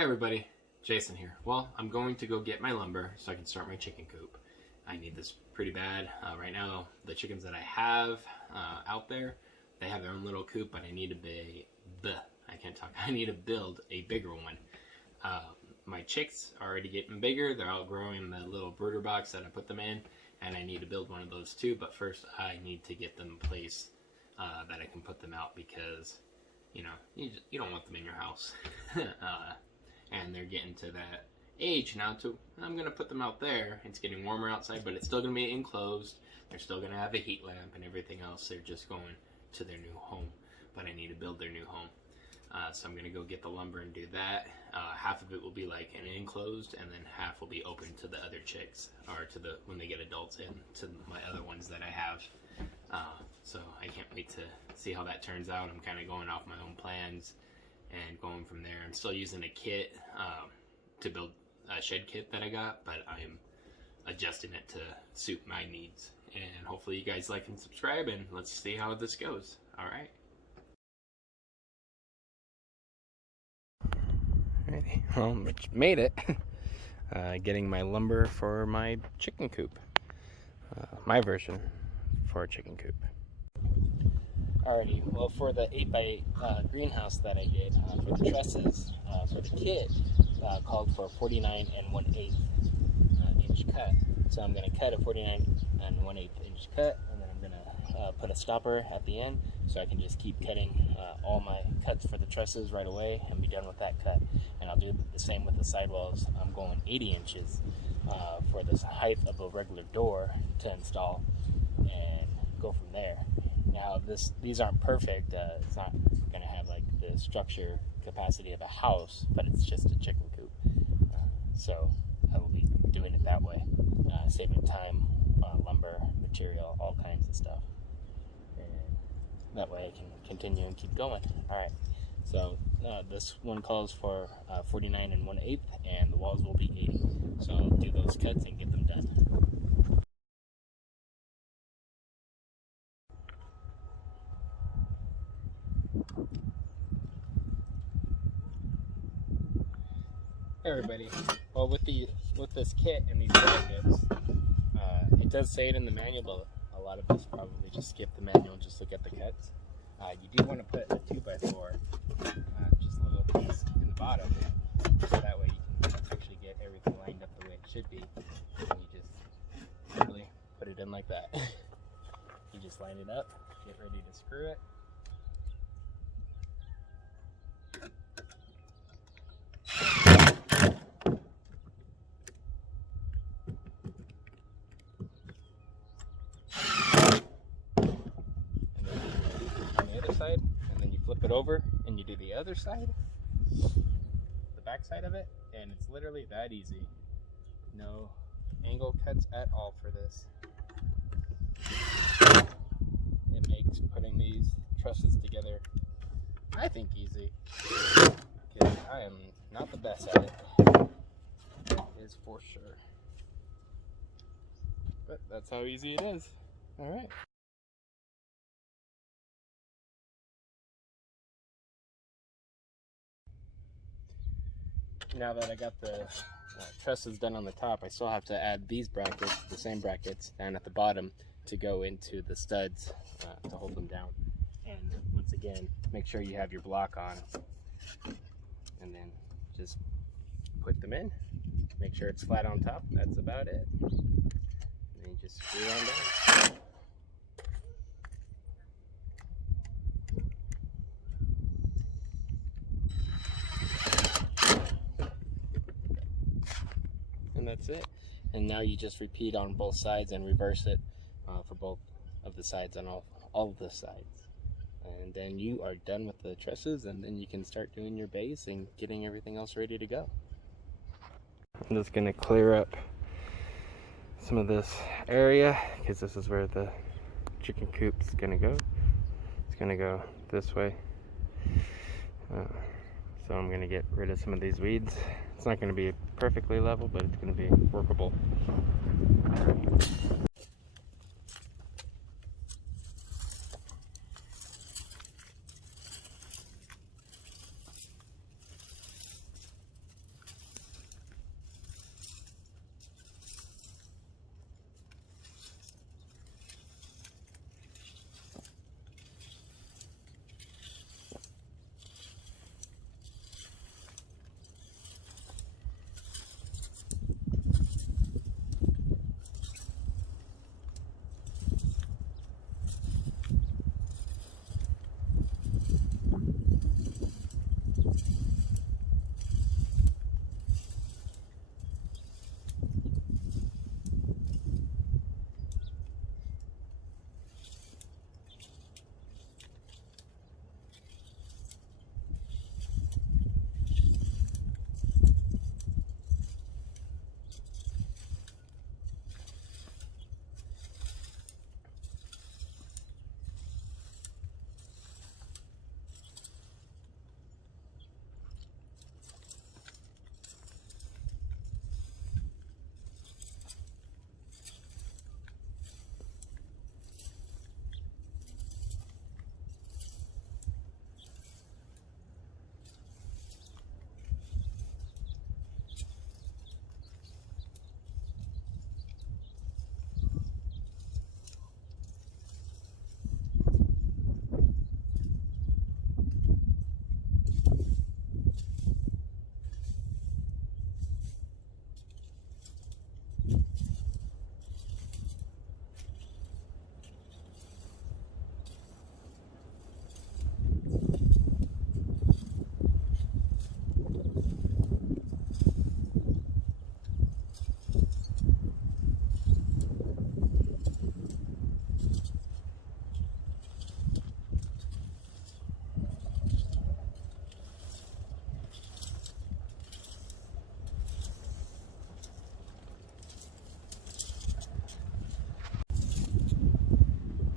Hey everybody, Jason here. Well, I'm going to go get my lumber so I can start my chicken coop. I need this pretty bad. Right now, the chickens that I have out there, they have their own little coop, but I need to build a bigger one. My chicks are already getting bigger. They're outgrowing the little brooder box that I put them in, and I need to build one of those too, but first I need to get them a place that I can put them out because, you know, you don't want them in your house. And they're getting to that age now I'm going to put them out there. It's getting warmer outside, but it's still going to be enclosed. They're still going to have a heat lamp and everything else. They're just going to their new home, but I need to build their new home. So I'm going to go get the lumber and do that. Half of it will be like an enclosed, and then half will be open to the other chicks, or to the when they get adults in, to my other ones that I have. So I can't wait to see how that turns out. I'm kind of going off my own plans and going from there. I'm still using a kit to build a shed kit that I got, but I'm adjusting it to suit my needs. And hopefully you guys like and subscribe, and let's see how this goes. Alright. Alrighty, well, made it. Getting my lumber for my chicken coop. My version for a chicken coop. Alrighty, well, for the 8x8 greenhouse that I did for the trusses, for the kit, called for 49 1/8 inch cut. So I'm going to cut a 49 1/8 inch cut, and then I'm going to put a stopper at the end so I can just keep cutting all my cuts for the trusses right away and be done with that cut. And I'll do the same with the sidewalls. I'm going 80 inches for the height of a regular door to install and go from there. Now these aren't perfect. It's not going to have like the structure capacity of a house, but it's just a chicken coop. So I will be doing it that way, saving time, lumber, material, all kinds of stuff. And that way I can continue and keep going. Alright, so this one calls for 49 1/8, and the walls will be 80. So I'll do those cuts and get them done. Hey everybody, well, with this kit and these brackets, it does say it in the manual, but a lot of us probably just skip the manual and just look at the cuts. You do want to put a 2x4, just a little piece in the bottom, so that way you can actually get everything lined up the way it should be. And you just literally put it in like that. You just line it up, get ready to screw it. Side, and then you flip it over and you do the other side, the back side of it, and it's literally that easy. No angle cuts at all for this. It makes putting these trusses together, I think, easy, because I am not the best at it, is for sure, but that's how easy it is. All right. Now that I got the trusses done on the top, I still have to add these brackets, the same brackets, down at the bottom to go into the studs to hold them down. And once again, make sure you have your block on, and then just put them in. Make sure it's flat on top. That's about it. And then you just screw on down. And that's it. And now you just repeat on both sides and reverse it for both of the sides on all of the sides. And then you are done with the trusses, and then you can start doing your base and getting everything else ready to go. I'm just going to clear up some of this area because this is where the chicken coop is going to go. It's going to go this way. So I'm going to get rid of some of these weeds. It's not going to be perfectly level, but it's going to be workable.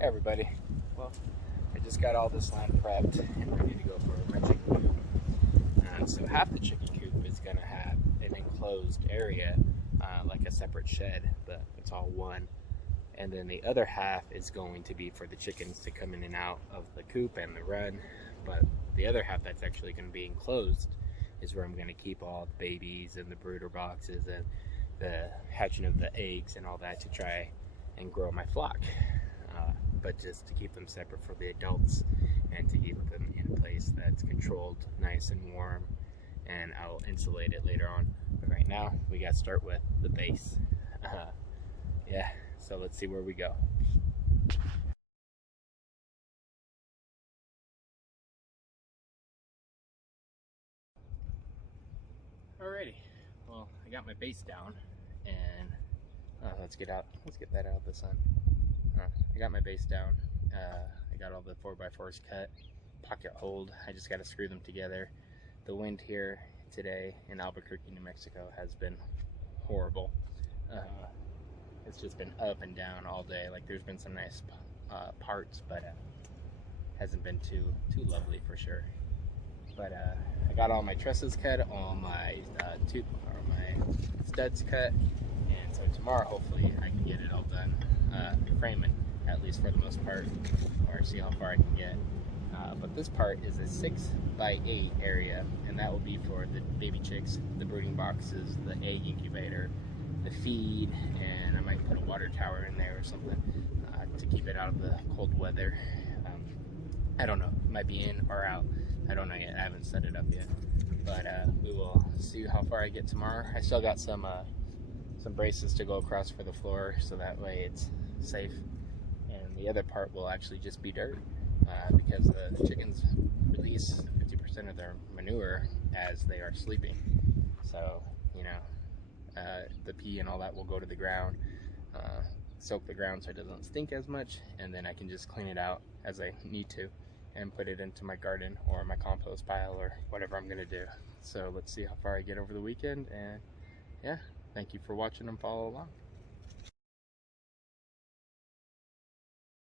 Hey everybody, well, I just got all this land prepped and ready to go for my chicken coop. So half the chicken coop is going to have an enclosed area, like a separate shed, but it's all one. And then the other half is going to be for the chickens to come in and out of the coop and the run. But the other half that's actually going to be enclosed is where I'm going to keep all the babies and the brooder boxes and the hatching of the eggs and all that to try and grow my flock. But just to keep them separate for the adults and to keep them in a place that's controlled, nice and warm, and I'll insulate it later on. But right now, we got to start with the base. Yeah, so let's see where we go. Alrighty, well, I got my base down, and let's get that out of the sun. I got my base down. I got all the 4x4s cut, pocket hold. I just got to screw them together. The wind here today in Albuquerque, New Mexico has been horrible. It's just been up and down all day. Like, there's been some nice parts, but hasn't been too lovely for sure. But I got all my trusses cut, all my my studs cut, and so tomorrow hopefully I can get it all done. Framing, at least for the most part, or see how far I can get. But this part is a 6x8 area, and that will be for the baby chicks, the brooding boxes, the egg incubator, the feed, and I might put a water tower in there or something to keep it out of the cold weather. I don't know, it might be in or out. I don't know yet, I haven't set it up yet. But we will see how far I get tomorrow. I still got some braces to go across for the floor, so that way it's safe. And the other part will actually just be dirt, because the chickens release 50% of their manure as they are sleeping. So, you know, the pee and all that will go to the ground, soak the ground so it doesn't stink as much, and then I can just clean it out as I need to and put it into my garden or my compost pile or whatever I'm gonna do. So let's see how far I get over the weekend, and yeah, thank you for watching and follow along.